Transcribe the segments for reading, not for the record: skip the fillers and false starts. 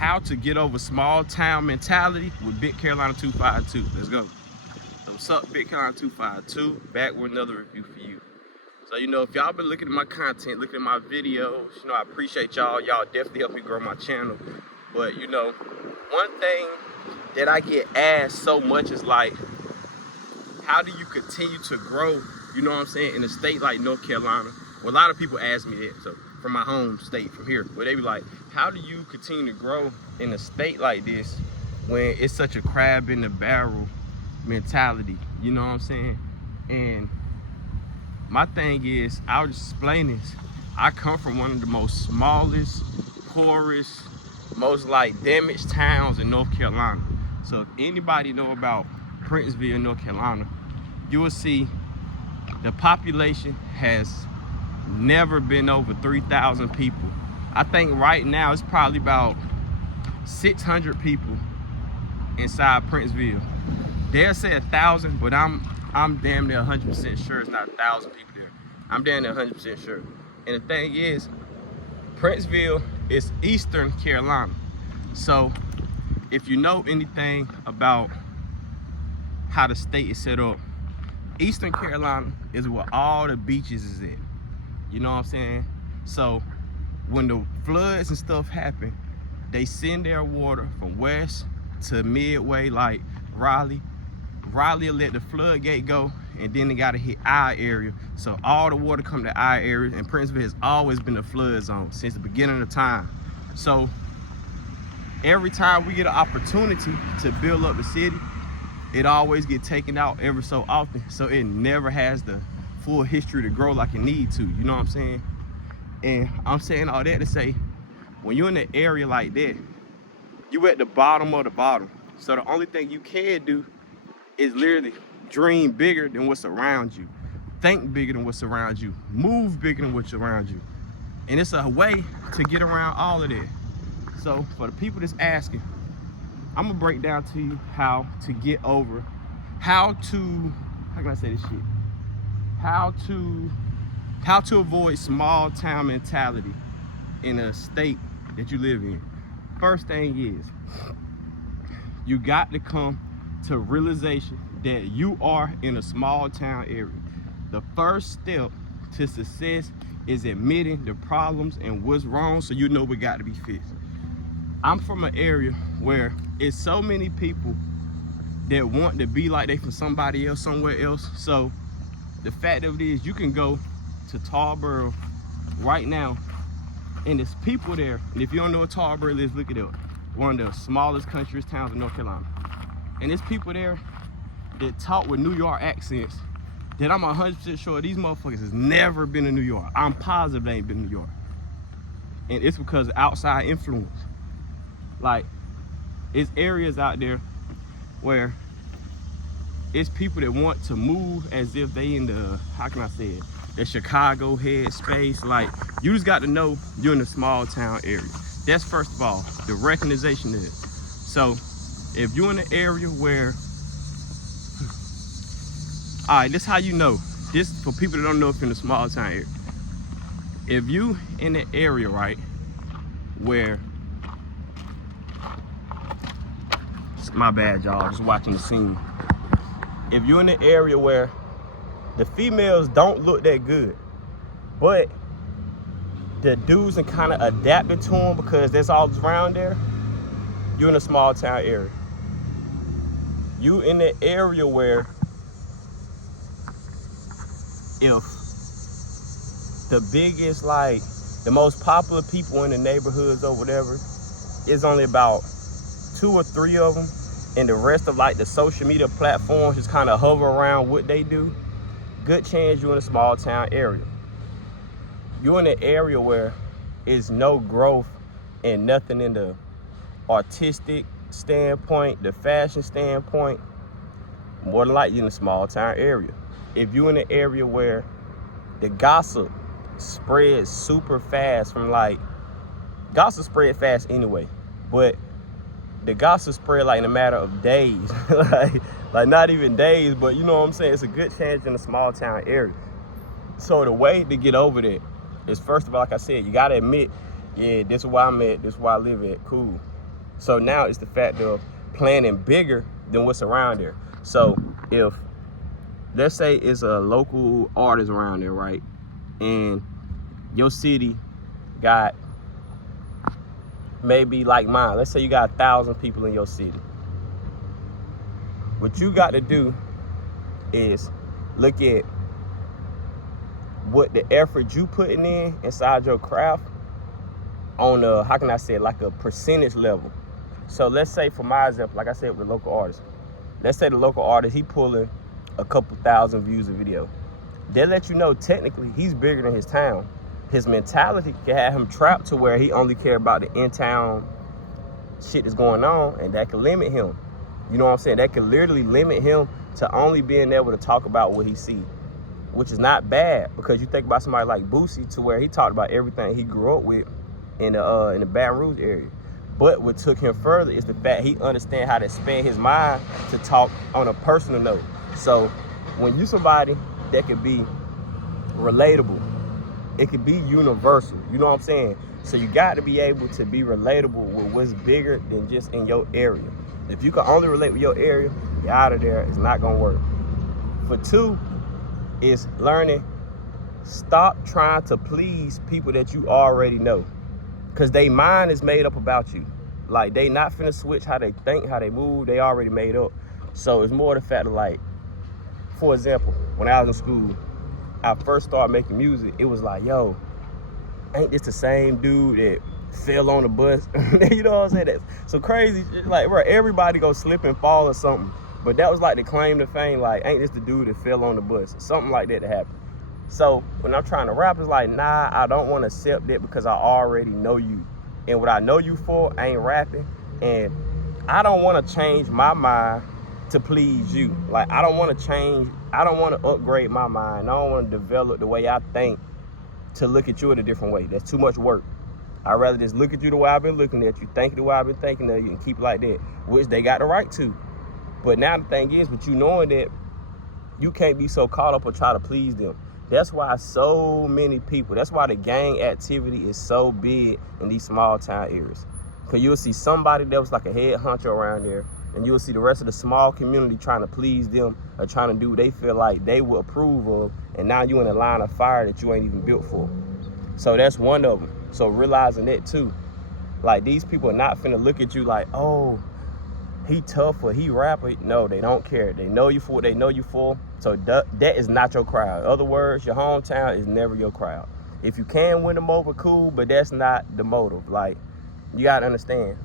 how to get over small town mentality with Big Carolina 252. Let's go. So what's up, Big Carolina 252? Back with another review for you. So, you know, if y'all been looking at my content, looking at my videos, you know, I appreciate y'all. Y'all definitely help me grow my channel. But, you know, one thing that I get asked so much is like, how do you continue to grow, you know what I'm saying, in a state like North Carolina? Well, a lot of people ask me that, so from my home state, from here, where they be like, how do you continue to grow in a state like this when it's such a crab in the barrel mentality, you know what I'm saying? And my thing is, I'll just explain this. I come from one of the most smallest, poorest, most like damaged towns in North Carolina. So if anybody know about Princeville, North Carolina, you will see the population has never been over 3,000 people. I think right now it's probably about 600 people inside Princeville. They'll say 1,000, but I'm damn near 100% sure it's not 1,000 people there. I'm damn near 100% sure. And the thing is, Princeville is Eastern Carolina. So if you know anything about how the state is set up, Eastern Carolina is where all the beaches is at. You know what I'm saying? So when the floods and stuff happen, they send their water from west to midway, like Raleigh. Raleigh will let the floodgate go, and then they gotta hit our area. So all the water come to our area, and Princeville has always been a flood zone since the beginning of time. So every time we get an opportunity to build up the city, it always get taken out every so often. So it never has the full history to grow like it need to, you know what I'm saying? And I'm saying all that to say, when you're in an area like that, you at the bottom of the bottom. So the only thing you can do is literally dream bigger than what's around you. Think bigger than what's around you. Move bigger than what's around you. And it's a way to get around all of that. So for the people that's asking, I'm gonna break down to you how to get over, how can I say this shit? How to avoid small town mentality in a state that you live in. First thing is, you got to come to realization that you are in a small town area. The first step to success is admitting the problems and what's wrong, so you know what got to be fixed. I'm from an area where it's so many people that want to be like they from somebody else somewhere else. So the fact of it is, you can go to Tarboro right now and there's people there, and if you don't know what Tarboro is, look it up. One of the smallest country's towns in North Carolina. And there's people there that talk with New York accents that I'm 100% sure these motherfuckers has never been to New York. I'm positive they ain't been to New York. And it's because of outside influence. Like, it's areas out there where it's people that want to move as if they in the, how can I say it, the Chicago head space. Like, you just got to know you're in a small town area. That's first of all, the recognition is. So if you're in an area where, all right, this is how you know. This for people that don't know if you're in a small town area. If you in an area, right, where, my bad, y'all, just watching the scene. If you're in an area where the females don't look that good, but the dudes are kind of adapted to them because that's all that's around there, you're in a small town area. You in the area where if the biggest, like, the most popular people in the neighborhoods or whatever, is only about 2 or 3 of them, and the rest of like the social media platforms just kind of hover around what they do, good chance you're in a small town area. You're in an area where it's no growth and nothing in the artistic standpoint, the fashion standpoint, more than likely in a small town area. If you're in an area where the gossip spreads super fast from gossip spread fast anyway, but the gossip spread like in a matter of days, like not even days, but you know what I'm saying? It's a good chance in a small town area. So the way to get over that is, first of all, like I said, you gotta admit, yeah, this is where I'm at, this is where I live at, cool. So now it's the fact of planning bigger than what's around there. So if, let's say it's a local artist around there, right? And your city got maybe like mine. Let's say you got 1,000 people in your city. What you got to do is look at what the effort you putting in inside your craft on a, how can I say it, like a percentage level. So let's say for my example, like I said with the local artist, let's say the local artist, he pulling a couple thousand views a video. They let you know technically he's bigger than his town. His mentality can have him trapped to where he only care about the in-town shit that's going on, and that can limit him. You know what I'm saying? That can literally limit him to only being able to talk about what he see, which is not bad, because you think about somebody like Boosie, to where he talked about everything he grew up with in the Baton Rouge area. But what took him further is the fact he understand how to expand his mind to talk on a personal note. So when you somebody that can be relatable, it could be universal. You know what I'm saying? So you got to be able to be relatable with what's bigger than just in your area. If you can only relate with your area, you're out of there. It's not going to work. For two is learning, stop trying to please people that you already know. Because their mind is made up about you. Like, they not finna switch how they think, how they move. They already made up. So it's more the fact of, like, for example, when I was in school, I first started making music, it was like, yo, ain't this the same dude that fell on the bus? You know what I'm saying? That's so crazy. Like, bro, everybody go slip and fall or something. But that was like the claim to fame, like, ain't this the dude that fell on the bus? Something like that happened. So when I'm trying to rap, it's like, nah, I don't want to accept that because I already know you. And what I know you for ain't rapping. And I don't want to change my mind to please you. Like, I don't want to change, I don't want to upgrade my mind. I don't want to develop the way I think to look at you in a different way. That's too much work. I'd rather just look at you the way I've been looking at you, think the way I've been thinking of you, and keep it like that, which they got the right to. But now the thing is, with you knowing that, you can't be so caught up or try to please them. That's why so many people, that's why the gang activity is so big in these small town areas. Because you'll see somebody that was like a head honcho around there, and you'll see the rest of the small community trying to please them or trying to do what they feel like they will approve of, and now you in a line of fire that you ain't even built for. So that's one of them. So realizing that too. Like, these people are not finna look at you like, oh, he tough or he rapper. No, they don't care. They know you for what they know you for. So that is not your crowd. In other words, your hometown is never your crowd. If you can win them over, cool, but that's not the motive. Like, you gotta understand,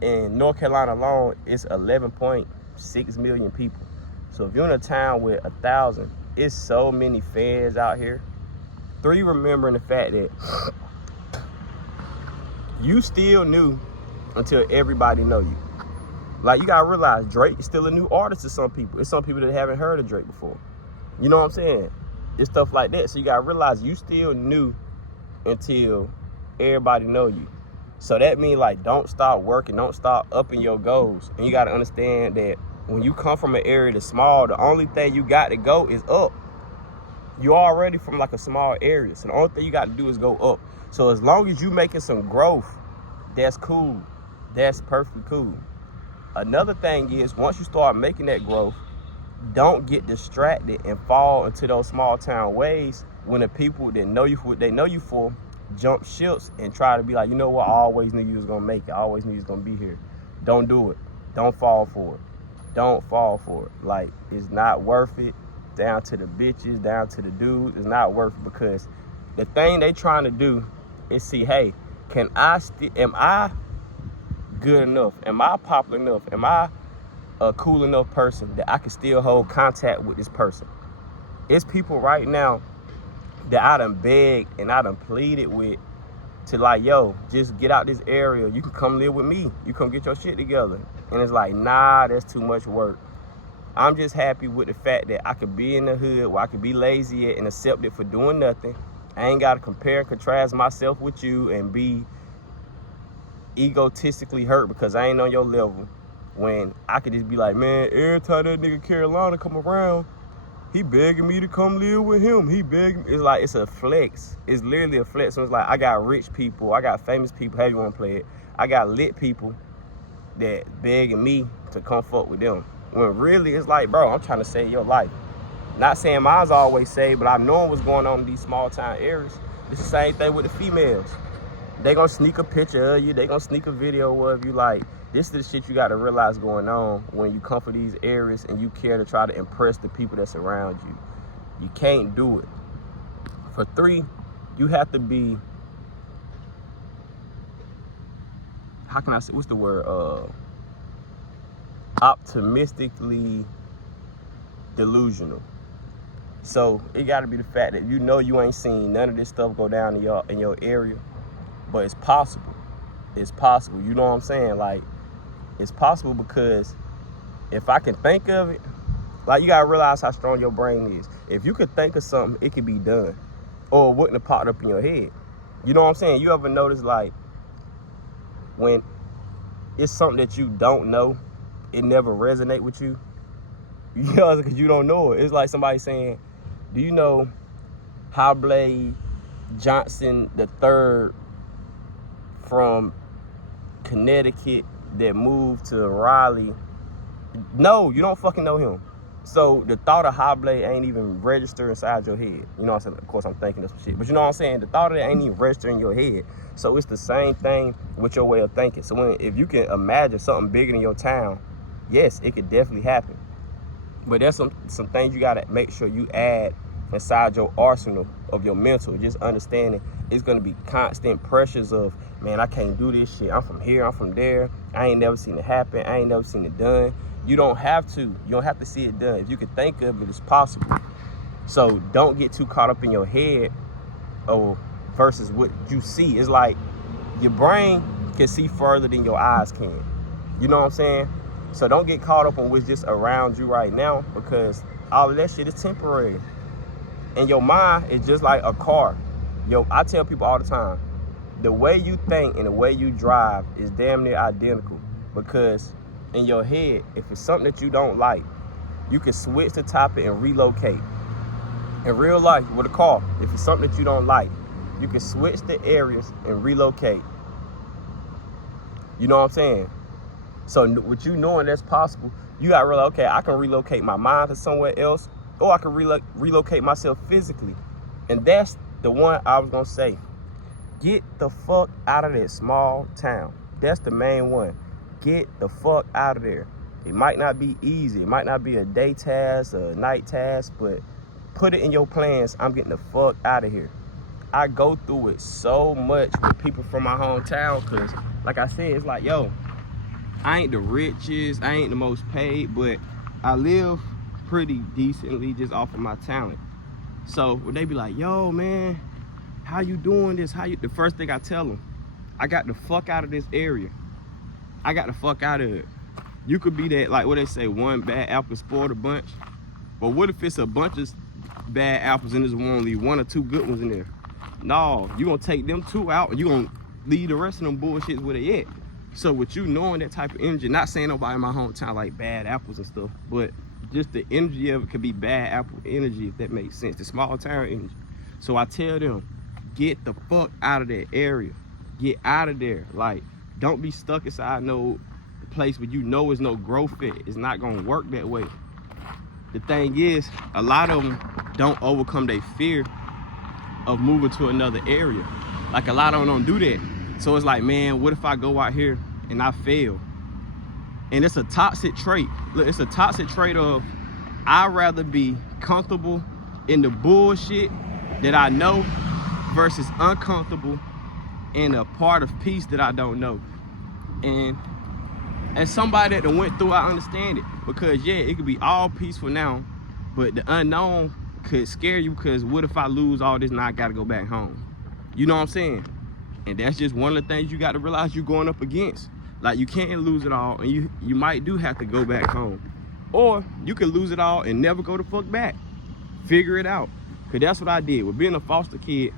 in North Carolina alone, it's 11.6 million people. So if you're in a town with 1,000, it's so many fans out here. Three, remembering the fact that you still new until everybody know you. Like, you gotta realize Drake is still a new artist to some people. It's some people that haven't heard of Drake before. You know what I'm saying? It's stuff like that. So you gotta realize you still new until everybody know you. So that means, like, don't stop working, don't stop upping your goals. And you gotta understand that when you come from an area that's small, the only thing you got to go is up. You already from like a small area, so the only thing you got to do is go up. So as long as you making some growth, that's cool. That's perfectly cool. Another thing is, once you start making that growth, don't get distracted and fall into those small town ways when the people that know you for what they know you for jump ships and try to be like, you know what, I always knew you was gonna make it. I always knew you was gonna be here. Don't do it. Don't fall for it. Don't fall for it. Like, it's not worth it. Down to the bitches, down to the dudes, it's not worth it, because the thing they trying to do is see, hey, am I good enough? Am I popular enough? Am I a cool enough person that I can still hold contact with this person? It's people right now that I done begged and I done pleaded with to, like, yo, just get out this area. You can come live with me. You come get your shit together. And it's like, nah, that's too much work. I'm just happy with the fact that I could be in the hood where I could be lazy at and accept it for doing nothing. I ain't got to compare and contrast myself with you and be egotistically hurt because I ain't on your level, when I could just be like, man, every time that nigga Carolina come around, he begging me to come live with him. He begging. It's like, it's a flex. It's literally a flex. So it's like, I got rich people. I got famous people. How you want to play it? I got lit people that begging me to come fuck with them. When really it's like, bro, I'm trying to save your life. Not saying mine's always saved, but I know what's going on in these small town areas. It's the same thing with the females. They gonna sneak a picture of you. They gonna sneak a video of you. Like, this is the shit you gotta realize going on when you come for these areas and you care to try to impress the people that surround you. You can't do it. For 3, you have to be, how can I say, what's the word? Optimistically delusional. So it got to be the fact that you know you ain't seen none of this stuff go down in your area, but it's possible. It's possible. You know what I'm saying? Like, it's possible because if I can think of it, like, you got to realize how strong your brain is. If you could think of something, it could be done, or it wouldn't have popped up in your head. You know what I'm saying? You ever notice, like, when it's something that you don't know, it never resonate with you? You know, because you don't know it. It's like somebody saying, do you know Hobbley Johnson III from Connecticut that moved to Raleigh? No, you don't fucking know him. So the thought of Hobbley ain't even registered inside your head. You know what I'm saying? Of course, I'm thinking of some shit. But you know what I'm saying? The thought of it ain't even registered in your head. So it's the same thing with your way of thinking. So if you can imagine something bigger in your town, yes, it could definitely happen. But there's some things you got to make sure you add inside your arsenal of your mental. Just understanding it's going to be constant pressures of, man, I can't do this shit. I'm from here, I'm from there. I ain't never seen it happen. I ain't never seen it done. You don't have to. You don't have to see it done. If you can think of it, it's possible. So don't get too caught up in your head versus what you see. It's like your brain can see further than your eyes can. You know what I'm saying? So don't get caught up on what's just around you right now, because all of that shit is temporary. And your mind is just like a car. I tell people all the time, the way you think and the way you drive is damn near identical, because in your head, if it's something that you don't like, you can switch the topic and relocate. In real life, with a car, if it's something that you don't like, you can switch the areas and relocate. You know what I'm saying? So with you knowing that's possible, you got to realize, okay, I can relocate my mind to somewhere else, or I can relocate myself physically. And that's the one I was going to say. Get the fuck out of that small town. That's the main one. Get the fuck out of there. It might not be easy. It might not be a day task or a night task, but put it in your plans. I'm getting the fuck out of here. I go through it so much with people from my hometown because, like I said, it's like, yo, I ain't the richest, I ain't the most paid, but I live pretty decently just off of my talent. So when they be like, yo, man, how you doing this? The first thing I tell them, I got the fuck out of this area. I got the fuck out of it. You could be that, like what they say, one bad apple spoiled a bunch. But what if it's a bunch of bad apples and there's only 1 or 2 good ones in there? No, you gonna take them 2 out and you gonna leave the rest of them bullshits where they at. So with you knowing that type of energy, not saying nobody in my hometown like bad apples and stuff, but just the energy of it could be bad apple energy, if that makes sense, the small town energy. So I tell them, get the fuck out of that area. Get out of there. Like, don't be stuck inside no place where you know there's no growth fit. It's not gonna work that way. The thing is, a lot of them don't overcome their fear of moving to another area. Like, a lot of them don't do that. So it's like, man, what if I go out here and I fail? And it's a toxic trait. Look, it's a toxic trait of, I'd rather be comfortable in the bullshit that I know versus uncomfortable in a part of peace that I don't know. And as somebody that done went through, I understand it. Because yeah, it could be all peaceful now, but the unknown could scare you, because what if I lose all this and I gotta go back home? You know what I'm saying? And that's just one of the things you got to realize you're going up against. Like, you can't lose it all, and you might do have to go back home. Or you could lose it all and never go the fuck back. Figure it out. Because that's what I did. With being a foster kid,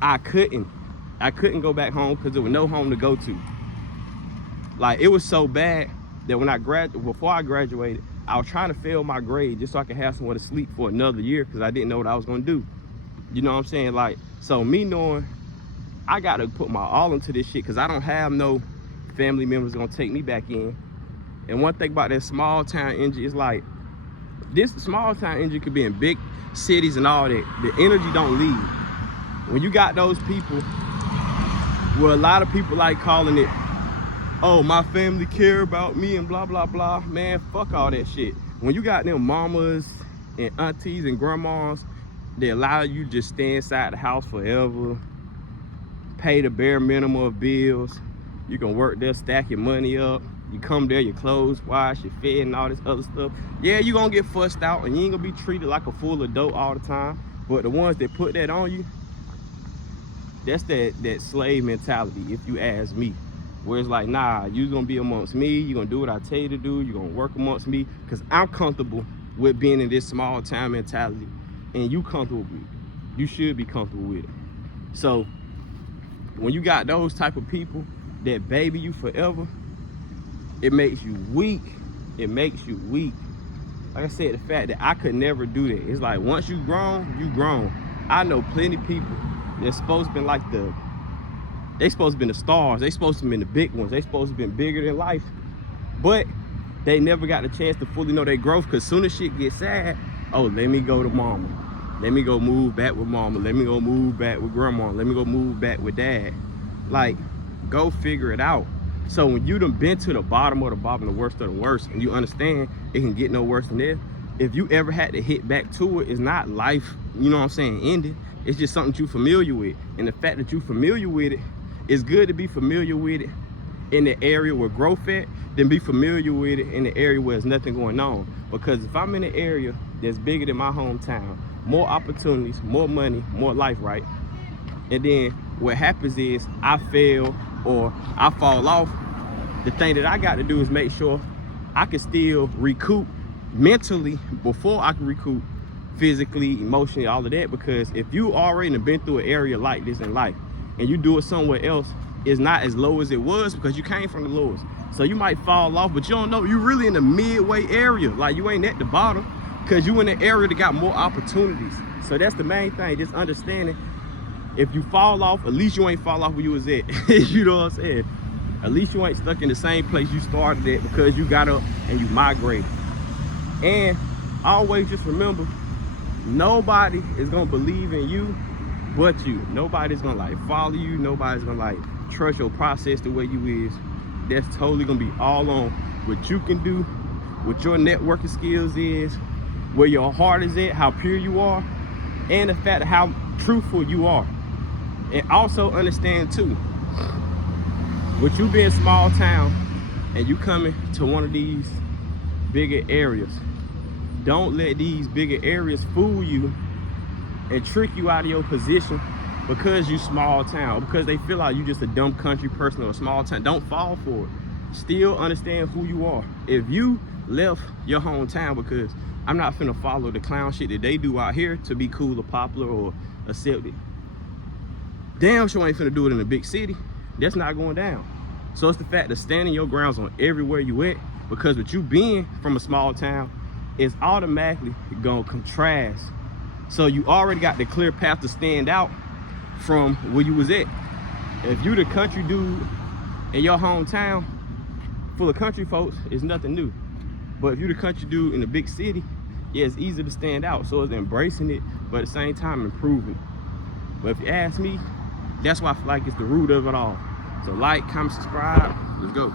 I couldn't go back home because there was no home to go to. Like, it was so bad that when before I graduated, I was trying to fail my grade just so I could have somewhere to sleep for another year, because I didn't know what I was going to do. You know what I'm saying? Like, so me knowing I got to put my all into this shit, because I don't have no family members gonna take me back in. And one thing about that small town energy is like, this small town energy could be in big cities and all that. The energy don't leave. When you got those people, where a lot of people like calling it, oh, my family care about me and blah, blah, blah. Man, fuck all that shit. When you got them mamas and aunties and grandmas, they allow you to just stay inside the house forever, pay the bare minimum of bills. You can work there, stack your money up. You come there, your clothes washed, you're fed and all this other stuff. Yeah, you gonna get fussed out and you ain't gonna be treated like a full adult all the time. But the ones that put that on you, that's that slave mentality, if you ask me. Where it's like, nah, you're gonna be amongst me, you're gonna do what I tell you to do, you're gonna work amongst me, because I'm comfortable with being in this small town mentality, and you comfortable with it. You should be comfortable with it. So when you got those type of people that baby you forever, it makes you weak. It makes you weak. Like I said, the fact that I could never do that. It's like, once you grown, you grown. I know plenty of people that's supposed to be like they supposed to be the stars. They supposed to be the big ones. They supposed to be bigger than life. But they never got the chance to fully know their growth, because soon as shit gets sad, oh, let me go to mama. Let me go move back with mama. Let me go move back with grandma. Let me go move back with dad. Like, go figure it out. So when you done been to the bottom of the bottom, the worst of the worst, and you understand it can get no worse than this, if you ever had to hit back to it, it's not life, you know what I'm saying, ending. It's just something you familiar with. And the fact that you familiar with it, it's good to be familiar with it in the area where growth at, than be familiar with it in the area where there's nothing going on. Because if I'm in an area that's bigger than my hometown, more opportunities, more money, more life, right? And then what happens is I fail or I fall off, the thing that I got to do is make sure I can still recoup mentally before I can recoup physically, emotionally, all of that. Because if you already been through an area like this in life and you do it somewhere else, it's not as low as it was because you came from the lowest. So you might fall off, but you don't know, you're really in the midway area. Like, you ain't at the bottom because you in the area that got more opportunities. So that's the main thing, just understanding. If you fall off, at least you ain't fall off where you was at. You know what I'm saying? At least you ain't stuck in the same place you started at because you got up and you migrated. And always just remember, nobody is gonna believe in you but you. Nobody's gonna like follow you. Nobody's gonna like trust your process the way you is. That's totally gonna be all on what you can do, what your networking skills is, where your heart is at, how pure you are, and the fact of how truthful you are. And also understand too, with you being small town and you coming to one of these bigger areas, don't let these bigger areas fool you and trick you out of your position because you small town, because they feel like you just a dumb country person or a small town. Don't fall for it. Still understand who you are. If you left your hometown, because I'm not finna follow the clown shit that they do out here to be cool or popular or accepted, damn sure ain't finna do it in a big city. That's not going down. So it's the fact of standing your grounds on everywhere you at, because with you being from a small town, it's automatically gonna contrast. So you already got the clear path to stand out from where you was at. If you the country dude in your hometown full of country folks, it's nothing new. But if you the country dude in the big city, yeah, it's easy to stand out. So it's embracing it, but at the same time improving it. But if you ask me, that's why I feel like it's the root of it all. So like, comment, subscribe, let's go.